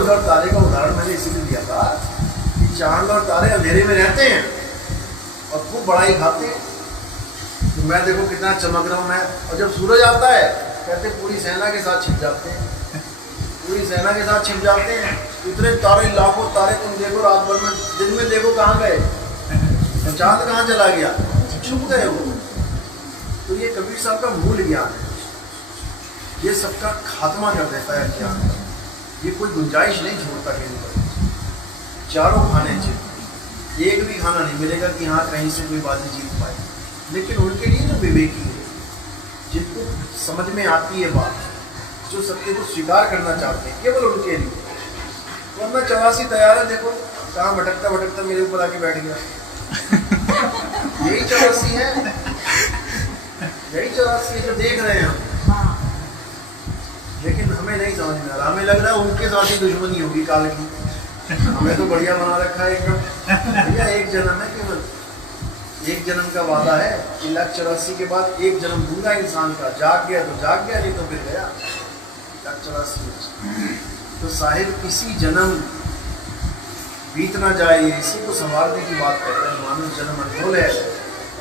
चांद और तारे का उदाहरण मैंने इसीलिए दिया था कि चांद और तारे अंधेरे में रहते हैं और खूब बड़ाई खाते हैं। तो मैं देखो कितना चमक रहा हूँ मैं, और जब सूरज आता है कहते पूरी सेना के साथ छिप जाते हैं, पूरी सेना के साथ छिप जाते हैं। इतने तारे, लाखों तारे तुम देखो रात भर में, दिन में देखो कहाँ गए, तो चांद कहाँ चला गया, छुप गए वो। तो ये कबीर साहब का मूल ज्ञान है, ये सबका खात्मा कर देता है ज्ञान। ये कोई गुंजाइश नहीं छोड़ता कहीं पर। चारों खाने चाहिए, एक भी खाना नहीं मिलेगा कि हाँ कहीं से कोई बाजी जीत पाए। लेकिन उनके लिए जो विवेकी है, जिनको समझ में आती है बात, जो सत्य को स्वीकार करना चाहते हैं, केवल उनके लिए। वरना 84 तैयार है, देखो कहाँ भटकता भटकता मेरे ऊपर आके बैठ गया। यही 84 है, यही 84 है जो देख रहे हैं हम। लेकिन हमें नहीं समझ में आ रहा, हमें लग रहा है उनके साथ ही दुश्मनी होगी काल की। हमें तो बढ़िया बना रखा है एकदम। भैया एक जन्म है, केवल एक जन्म का वादा है। 1,84 के बाद एक जन्म दूंगा इंसान का, जाग गया तो जाग गया, नहीं तो फिर गया। 1,84 तो साहिब किसी जन्म बीत ना जाए, इसी को संवारने की बात कर रहे हैं। मानव जन्म अनमोल है,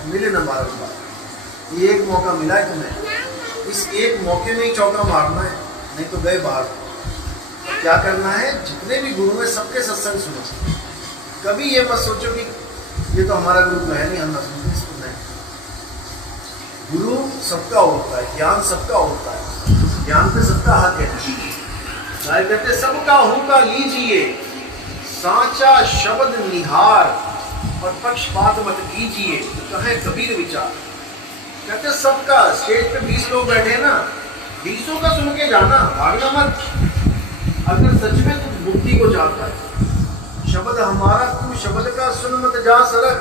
मिले न बार-बार। ये एक मौका मिला है तुम्हें, इस एक मौके में ही चौका मारना है, नहीं तो गए बाहर। क्या करना है, जितने भी गुरु हैं सबके सत्संग सुनो। कभी ये मत सोचो कि ये तो हमारा गुरु तो है नहीं, हम ना सुनते इसको। नहीं, गुरु सबका होता है, ज्ञान सबका होता है, ज्ञान पे सबका हक है। कहते सबका हुक्का लीजिए, सांचा शब्द निहार, और पक्षपात मत कीजिए, कहे कबीर विचार। कहते सबका, स्टेज पे 20 लोग बैठे हैं ना, 20 का सुन के जाना, भागना मत। अगर सच में तू मुक्ति को चाहता है, शब्द हमारा तू शब्द का सुन मत जा सरक।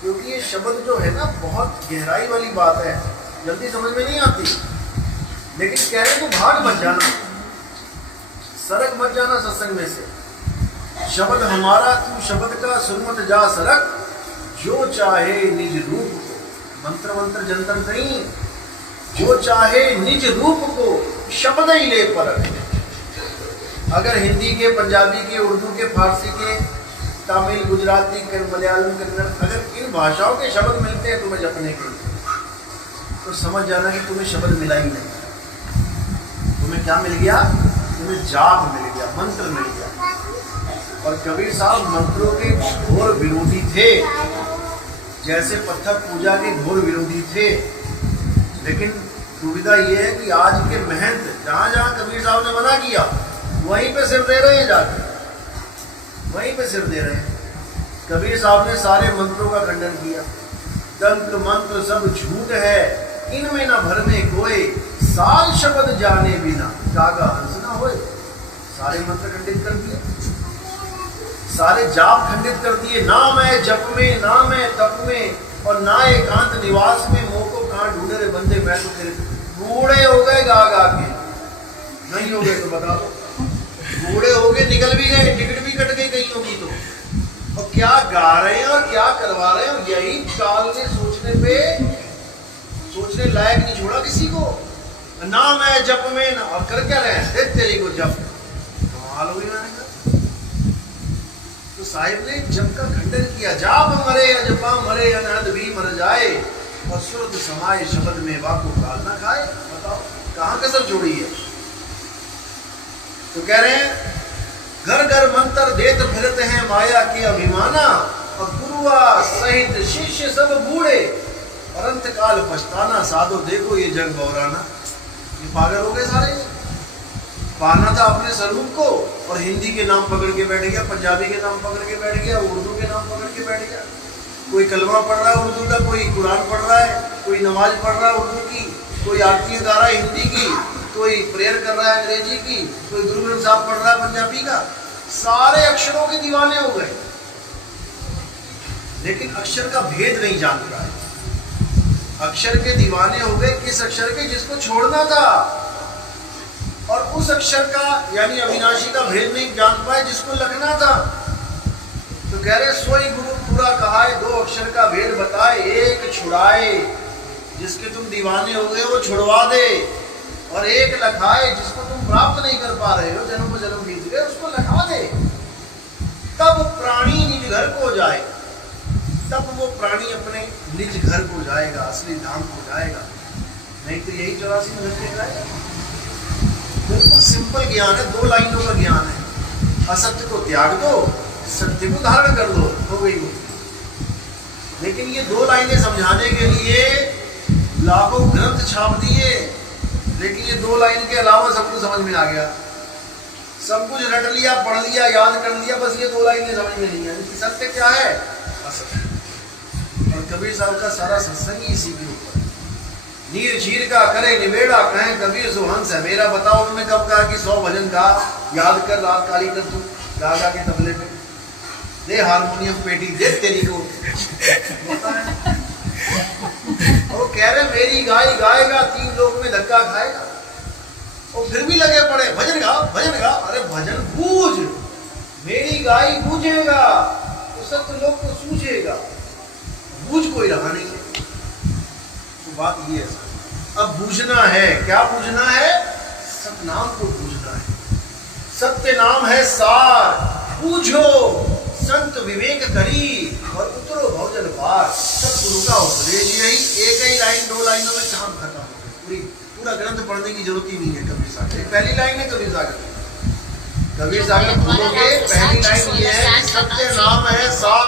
क्योंकि ये शब्द जो है ना, बहुत गहराई वाली बात है, जल्दी समझ में नहीं आती। लेकिन कह रहे तो भाग मत जाना, सरक मत जाना सत्संग में से। शब्द हमारा तू शब्द का सुन मत जा सरक, जो चाहे निज रूप को, मंत्र मंत्र जंतर नहीं, जो चाहे निज रूप को शब्द ही ले परख। अगर हिंदी के, पंजाबी के, उर्दू के, फारसी के, तमिल, गुजराती, मलयालम, कन्नड़, अगर इन भाषाओं के शब्द मिलते हैं तुम्हें जपने के लिए, तो समझ जाना कि तुम्हें शब्द मिला ही नहीं। तुम्हें क्या मिल गया? तुम्हें जाप मिल गया, मंत्र मिल गया। और कबीर साहब मंत्रों के घोर विरोधी थे, जैसे पत्थर पूजा के घोर विरोधी थे। लेकिन दुविधा यह है कि आज के महंत जहाँ जहाँ कबीर साहब ने मना किया, वहीं पे सिर दे रहे हैं, जाके वहीं पे सिर दे रहे हैं। कबीर साहब ने सारे मंत्रों का खंडन किया। तंत्र मंत्र सब झूठ है, इनमें न भर में कोई, साल शब्द जाने बिना कागा हंस न होए। सारे मंत्र खंडित कर दिए, सारे जाप खंडित कर दिए। ना मैं जप में, ना मैं तप में, और ना एकांत निवास में, मोह को कहाँ ढूंढे रे बंदे, मैं तो तेरे बूढ़े हो गए गा गा के। नहीं हो गए तो बता दो, बूढ़े हो गए, निकल भी गए, टिकट भी कट गई कहीं होगी तो। और क्या गा रहे हैं और क्या करवा रहे हैं, और यही काल ने सोचने लायक नहीं छोड़ा किसी को। ना मैं जप में, ना, और कर क्या रहे हैं, तेरी को जप, कमाल हो गई। तो साहिब ने जप का खंडन किया। जाप मरे अजपा मरे, अनहद भी मर जाए, और शुद्ध समाये शब्द में वाको काल न खाए। बताओ कहाँ कसर जोड़ी है। तो कह रहे हैं घर घर मंत्र देत फिरते हैं माया के अभिमाना, और गुरुआ सहित शिष्य सब बूढ़े, और अंत काल पछताना, साधो देखो ये जग बौराना। ये पागल हो गए सारे, पाना था अपने स्वरूप को, और हिंदी के नाम पकड़ के बैठ गया, पंजाबी के नाम पकड़ के बैठ गया, उर्दू के नाम पकड़ के बैठ गया। कोई कलमा पढ़ रहा है उर्दू का, कोई कुरान पढ़ रहा है, कोई नमाज पढ़ रहा है उर्दू की, कोई आरती गा रहा है हिंदी की, कोई प्रेयर कर रहा है अंग्रेजी की, कोई गुरु ग्रंथ साहब पढ़ रहा है पंजाबी का। सारे अक्षरों के दीवाने हो गए, लेकिन अक्षर का भेद नहीं जान रहा है। अक्षर के दीवाने हो गए किस अक्षर के, जिसको छोड़ना था, और उस अक्षर का यानी अविनाशी का भेद नहीं जान पाए जिसको लगना था। तो कह रहे सोई गुरु पूरा कहा है, 2 अक्षर का भेद बताए, एक छुड़ाए जिसके तुम दीवाने हो गए वो छुड़वा दे, और एक लखाए जिसको तुम प्राप्त नहीं कर पा रहे हो, जन्म जन्म बीत गए उसको घर को जाए, तब वो प्राणी अपने निज घर को जाएगा, असली धाम को जाएगा। नहीं तो यही 84 में घंटे जाएगा। बिल्कुल सिंपल ज्ञान है, 2 लाइनों का ज्ञान है। असत्य को त्याग दो, सत्य को धारण कर लो, हो गई मुक्ति। लेकिन ये 2 लाइनें समझाने के लिए लाखों ग्रंथ छाप दिए, लेकिन ये 2 लाइन के अलावा सब कुछ समझ में आ गया, सब कुछ रट लिया, पढ़ लिया, याद कर लिया, बस ये 2 लाइनें समझ में नहीं आई। सत्य क्या है? असत्य। और कबीर साहब का सारा सत्संग ही इसी के ऊपर। नीर चीर का करे निवेड़ा, कहें कबीर सो हंस है मेरा। बताओ उन्होंने कब कहा कि 100 भजन गा, याद कर, रात काली कर तू गा गा के तबले पे, दे हारमोनियम पेटी दे तेरी को। वो कह रहे मेरी गाय गाएगा, 3 लोग में धक्का खाएगा। और फिर भी लगे पड़े भजन गा भजन गा। अरे भजन बूझ, मेरी गाय बूझेगा तो सब लोग को सूझेगा, बूझ कोई रहा नहीं है। तो बात ये है, अब बूझना है, क्या बूझना है? सतनाम को बूझना है। सत्य नाम है सार, बूझो संत विवेक करी और उतरो भवजन पार। सतगुरु का उपदेश यही, एक ही लाइन 2 लाइनों में काम खत्म हो गया। पूरा ग्रंथ पढ़ने की जरूरत ही नहीं है। कबीर सागर पहली लाइन है, कबीर सागर पढ़ोगे पहली लाइन ये है, सत्य नाम है सार